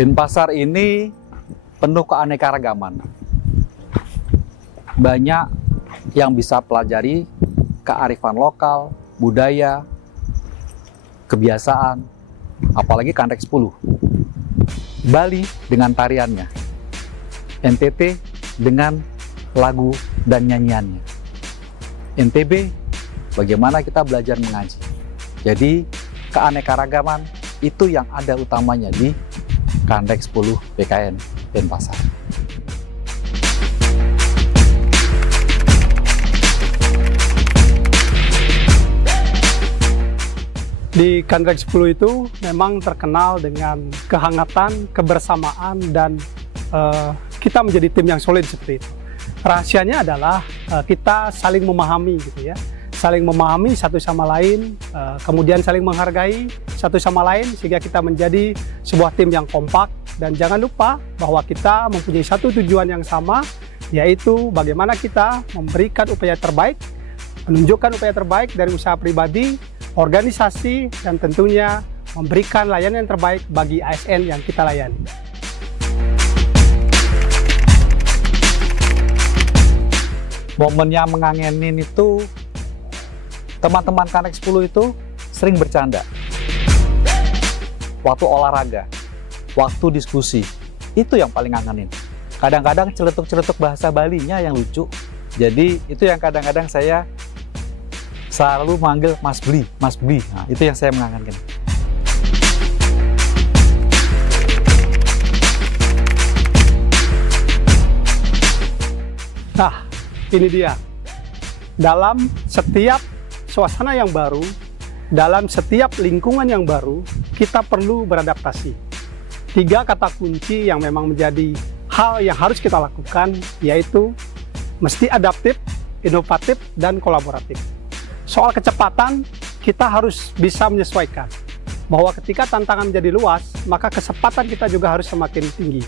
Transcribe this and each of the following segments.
Denpasar ini penuh keanekaragaman. Banyak yang bisa pelajari kearifan lokal, budaya, kebiasaan, apalagi Kanrek 10. Bali dengan tariannya, NTT dengan lagu dan nyanyiannya, NTB bagaimana kita belajar mengaji. Jadi keanekaragaman itu yang ada utamanya di Kanrek 10 BKN Denpasar. Di Kanrek 10 itu memang terkenal dengan kehangatan, kebersamaan, dan kita menjadi tim yang solid seperti itu. Rahasianya adalah kita saling memahami gitu ya, saling memahami satu sama lain, kemudian saling menghargai satu sama lain sehingga kita menjadi sebuah tim yang kompak. Dan jangan lupa bahwa kita mempunyai satu tujuan yang sama, yaitu bagaimana kita memberikan upaya terbaik, menunjukkan upaya terbaik dari usaha pribadi, organisasi, dan tentunya memberikan layanan yang terbaik bagi ASN yang kita layani. Momen yang mengangenin itu, teman-teman Kanrek 10 itu sering bercanda. Waktu olahraga, waktu diskusi, itu yang paling ngangenin. Kadang-kadang celetuk-celetuk bahasa Balinya yang lucu. Jadi itu yang kadang-kadang saya selalu manggil Mas Bli, Mas Bli. Nah, itu yang saya mengangankan. Nah, ini dia. Dalam setiap suasana yang baru, dalam setiap lingkungan yang baru, kita perlu beradaptasi. 3 kata kunci yang memang menjadi hal yang harus kita lakukan, yaitu mesti adaptif, inovatif, dan kolaboratif. Soal kecepatan, kita harus bisa menyesuaikan. Bahwa ketika tantangan menjadi luas, maka kecepatan kita juga harus semakin tinggi.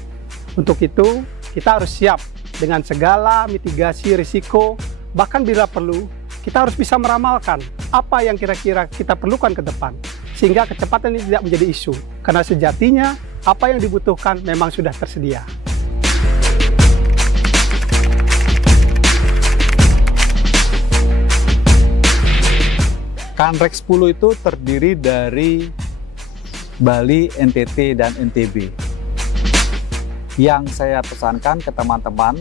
Untuk itu, kita harus siap dengan segala mitigasi risiko, bahkan bila perlu, kita harus bisa meramalkan apa yang kira-kira kita perlukan ke depan. Sehingga kecepatan ini tidak menjadi isu. Karena sejatinya, apa yang dibutuhkan memang sudah tersedia. Kanrek 10 itu terdiri dari Bali, NTT, dan NTB. Yang saya pesankan ke teman-teman,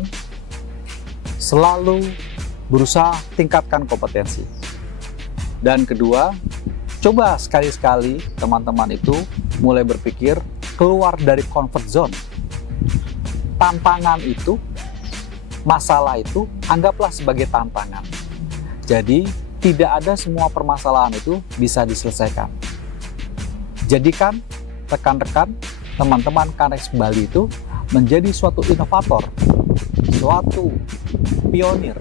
selalu berusaha tingkatkan kompetensi. Dan kedua, coba sekali-sekali teman-teman itu mulai berpikir keluar dari comfort zone. Tantangan itu, masalah itu, anggaplah sebagai tantangan. Jadi, tidak ada semua permasalahan itu bisa diselesaikan. Jadikan rekan-rekan, teman-teman Kanrek Bali itu menjadi suatu inovator, suatu pionir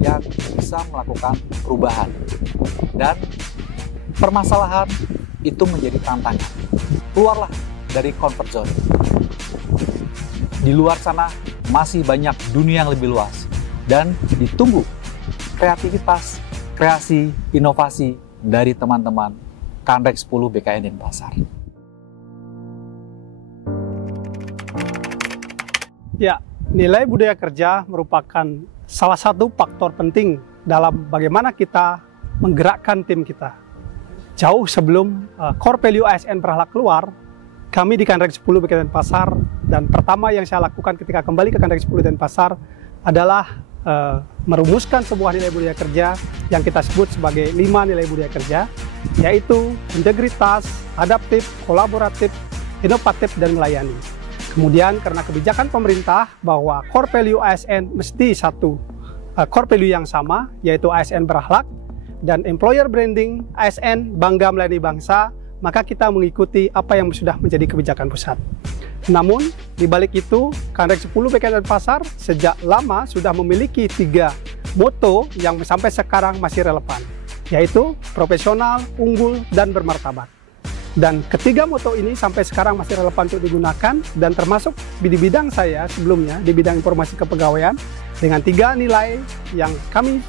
yang bisa melakukan perubahan. Dan permasalahan itu menjadi tantangan. Keluarlah dari comfort zone. Di luar sana masih banyak dunia yang lebih luas. Dan ditunggu kreativitas, kreasi, inovasi dari teman-teman Kanrek 10 BKN Denpasar. Ya, nilai budaya kerja merupakan salah satu faktor penting dalam bagaimana kita menggerakkan tim kita. Jauh sebelum core value ASN Berahlak keluar, kami di Kanrek 10 BKN Denpasar, dan pertama yang saya lakukan ketika kembali ke Kanrek 10 Denpasar adalah merumuskan sebuah nilai budaya kerja yang kita sebut sebagai 5 nilai budaya kerja, yaitu integritas, adaptif, kolaboratif, inovatif, dan melayani. Kemudian karena kebijakan pemerintah bahwa core value ASN mesti satu core value yang sama, yaitu ASN Berahlak, dan employer branding ASN Bangga Melayani Bangsa, maka kita mengikuti apa yang sudah menjadi kebijakan pusat. Namun, di balik itu, Kanrek 10 BKN Denpasar sejak lama sudah memiliki 3 moto yang sampai sekarang masih relevan, yaitu profesional, unggul, dan bermartabat. Dan ketiga moto ini sampai sekarang masih relevan untuk digunakan, dan termasuk di bidang saya sebelumnya, di bidang informasi kepegawaian, dengan 3 nilai yang kami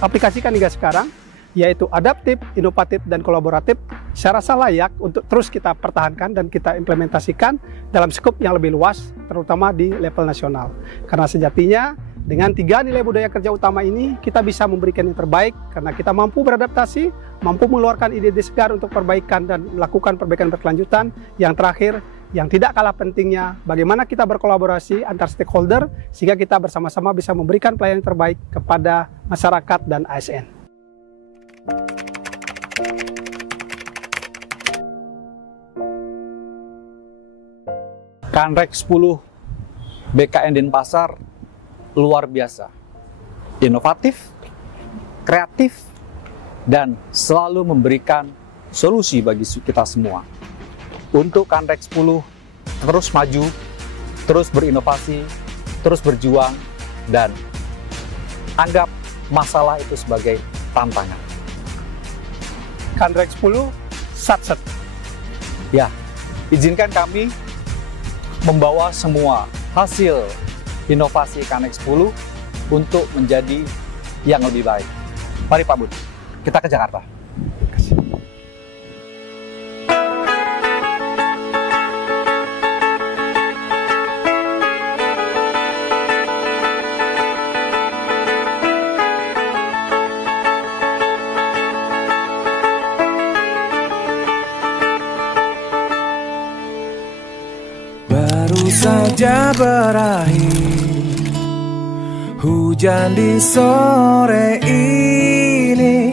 aplikasikan hingga sekarang, yaitu adaptif, inovatif, dan kolaboratif, saya rasa layak untuk terus kita pertahankan dan kita implementasikan dalam skop yang lebih luas, terutama di level nasional. Karena sejatinya dengan 3 nilai budaya kerja utama ini, kita bisa memberikan yang terbaik karena kita mampu beradaptasi, mampu mengeluarkan ide-ide segar untuk perbaikan dan melakukan perbaikan berkelanjutan. Yang terakhir, yang tidak kalah pentingnya, bagaimana kita berkolaborasi antar stakeholder sehingga kita bersama-sama bisa memberikan pelayanan terbaik kepada masyarakat dan ASN. Kanrek 10 BKN Denpasar luar biasa, inovatif, kreatif, dan selalu memberikan solusi bagi kita semua. Untuk Kanrek 10 terus maju, terus berinovasi, terus berjuang, dan anggap masalah itu sebagai tantangan. Kanrek 10 satset. Ya, izinkan kami membawa semua hasil inovasi Kanrek 10 untuk menjadi yang lebih baik. Mari Pak Bud, kita ke Jakarta. Baru saja berakhir hujan di sore ini,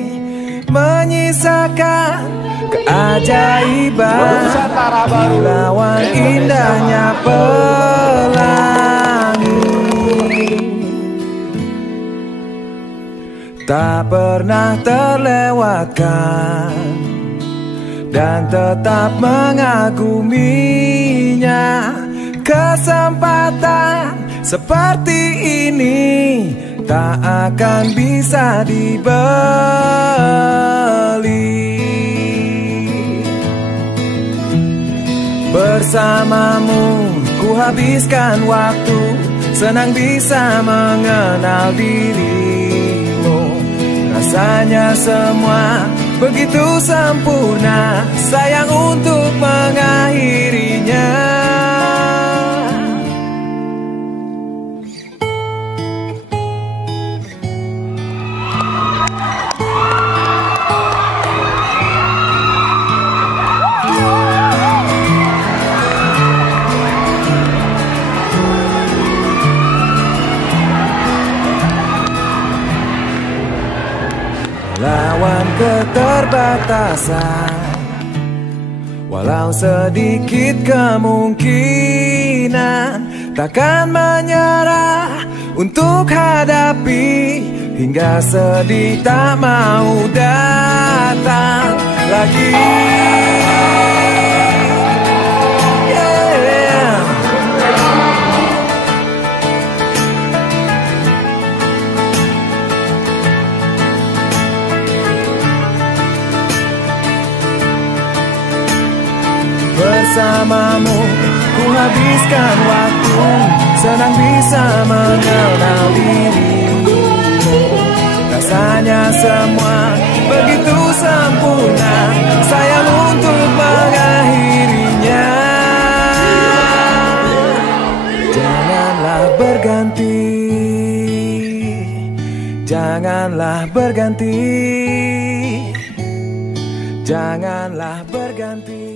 menyisakan keajaiban lawan indahnya pelangi. Tak pernah terlewatkan dan tetap mengaguminya. Kesempatan seperti ini tak akan bisa dibeli. Bersamamu ku habiskan waktu, senang bisa mengenal dirimu. Rasanya semua begitu sempurna, sayang untuk mengakhirinya. Lawan keterbatasan, walau sedikit kemungkinan, takkan menyerah untuk hadapi hingga sedih tak mau datang lagi. Bersamamu ku habiskan waktu, senang bisa mengenal dirimu. Rasanya semua begitu sempurna, sayang untuk mengakhirinya. Janganlah berganti, janganlah berganti, janganlah berganti.